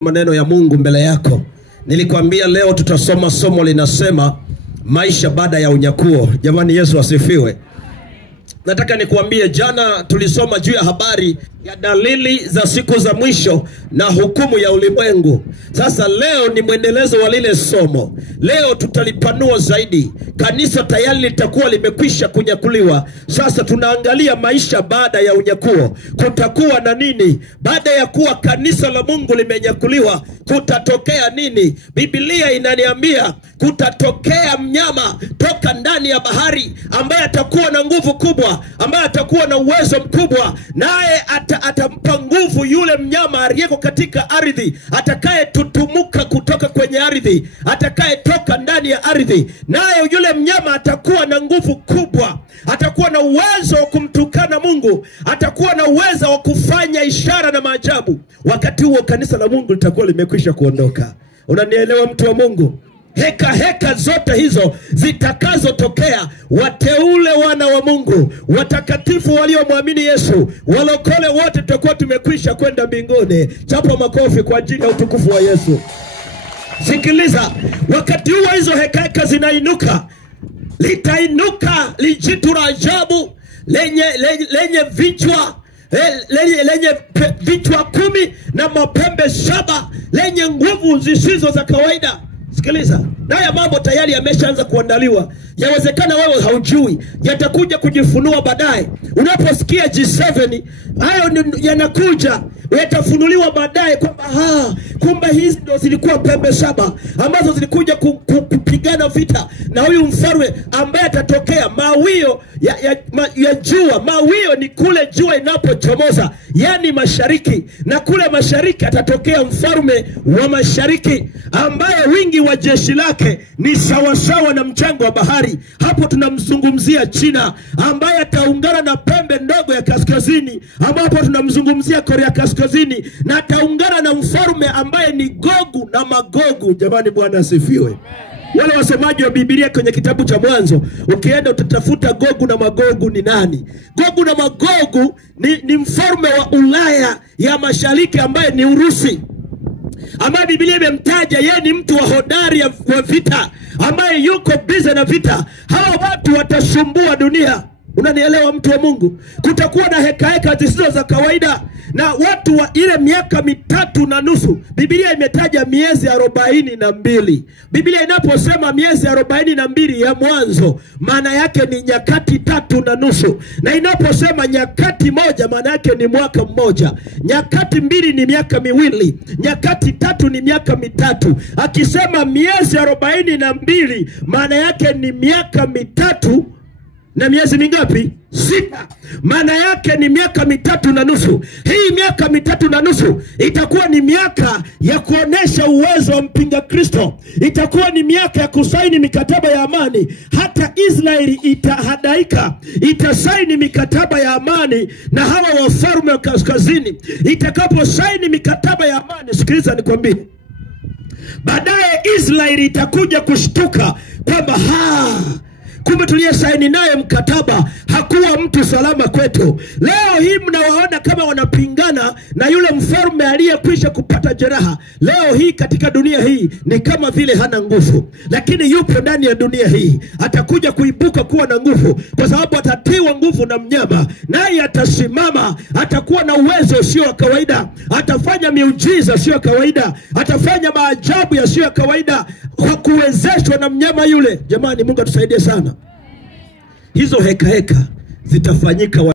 Maneno ya Mungu mbele yako. Nilikwambia leo tutasoma somo linasema maisha baada ya unyakuo. Jamani, Yesu asifiwe. Nataka nikuambie, jana tulisoma juu ya habari ya dalili za siku za mwisho na hukumu ya ulimwengu. Sasa leo ni mwendelezo wa lile somo. Leo tutalipanua zaidi. Kanisa tayari litakuwa limekwisha kunyakuliwa. Sasa tunaangalia maisha baada ya unyakuo. Kutakuwa na nini? Baada ya kuwa kanisa la Mungu limenyakuliwa, kutatokea nini? Biblia inaniambia kutatokea mnyama toka ndani ya bahari ambaye atakuwa na nguvu kubwa, ambaye atakuwa na uwezo mkubwa, naye atampa nguvu yule mnyama aliyeko katika ardhi, atakaye tutumuka kutoka kwenye ardhi, atakaye toka ndani ya ardhi. Naye yule mnyama atakuwa na nguvu kubwa, atakuwa na uwezo wa kumtukana Mungu, atakuwa na uwezo wa kufanya ishara na maajabu. Wakati huo kanisa la Mungu litakuwa limekwisha kuondoka. Unanielewa mtu wa Mungu? Heka zote hizo zitakazotokea, wateule wana wa Mungu, watakatifu waliomwamini Yesu, walokole wote tutakuwa tumekwisha kwenda mbinguni. Chapa makofi kwa ajili ya utukufu wa Yesu. Sikiliza, wakati huo hizo heka zinainuka, litainuka lijitu la ajabu lenye vichwa vichwa 10 na mapembe 7, lenye nguvu zisizo za kawaida. Sikiliza, haya mambo tayari yameshaanza kuandaliwa. Yawezekana wewe haujui, yatakuja kujifunua baadaye. Unaposikia G7, hayo yanakuja, yatafunuliwa baadaye kwamba kumbe hizi ndo zilikuwa pembe 7 ambazo zilikuja kupigana vita na huyu mfalme ambaye atatokea. Mawio ya jua, mawio ni kule jua inapochomoza, yani mashariki, na kule mashariki atatokea mfalme wa mashariki ambaye wingi wa jeshi lake ni sawasawa na mchanga wa bahari. Hapo tunamzungumzia China ambaye ataungana na pembe ndogo ya kaskazini, ambapo tunamzungumzia Korea Kaskazini, na ataungana na mfalme ambaye ni Gogu na Magogu. Jamani, Bwana asifiwe. Wale wasomaji wa Biblia kwenye kitabu cha Mwanzo, ukienda utatafuta Gogu na Magogu ni nani. Gogu na Magogu ni mfalme wa Ulaya ya Mashariki ambaye ni Urusi, ambaye Biblia imemtaja yeye ni mtu wa hodari wa vita, ambaye yuko busy na vita. Hawa watu watasumbua dunia. Unanielewa mtu wa Mungu? Kutakuwa na heka zisizo za kawaida, na watu wa ile miaka 3.5. Biblia imetaja miezi 42. Biblia inaposema miezi 42 ya mwanzo, maana yake ni nyakati 3.5. Na inaposema nyakati 1, maana yake ni mwaka mmoja. Nyakati 2 ni miaka 2. Nyakati 3 ni miaka 3. Akisema miezi 42, maana yake ni miaka 3 na miezi mingapi? 6. Maana yake ni miaka 3.5. Hii miaka 3.5 itakuwa ni miaka ya kuonesha uwezo wa mpinga Kristo. Itakuwa ni miaka ya kusaini mikataba ya amani. Hata Israeli itahadaika, itasaini mikataba ya amani na hawa wafalme wa kaskazini. Itakapo saini mikataba ya amani, sikiliza nikwambie, baadaye Israeli itakuja kushtuka kwamba kumbe tuliyesaini naye mkataba hakuwa mtu salama kwetu. Leo hii mnawaona kama wanapingana na yule mfalme aliyekwisha kupata jeraha. Leo hii katika dunia hii ni kama vile hana nguvu, lakini yupo ndani ya dunia hii. Atakuja kuibuka kuwa na nguvu, kwa sababu atatiwa nguvu na mnyama, naye atasimama. Atakuwa na uwezo usio wa kawaida, atafanya miujiza usio wa kawaida, atafanya maajabu yasiyo ya kawaida kwa kuwezeshwa na mnyama yule. Jamani, Mungu atusaidie sana. Hizo heka zitafanyika.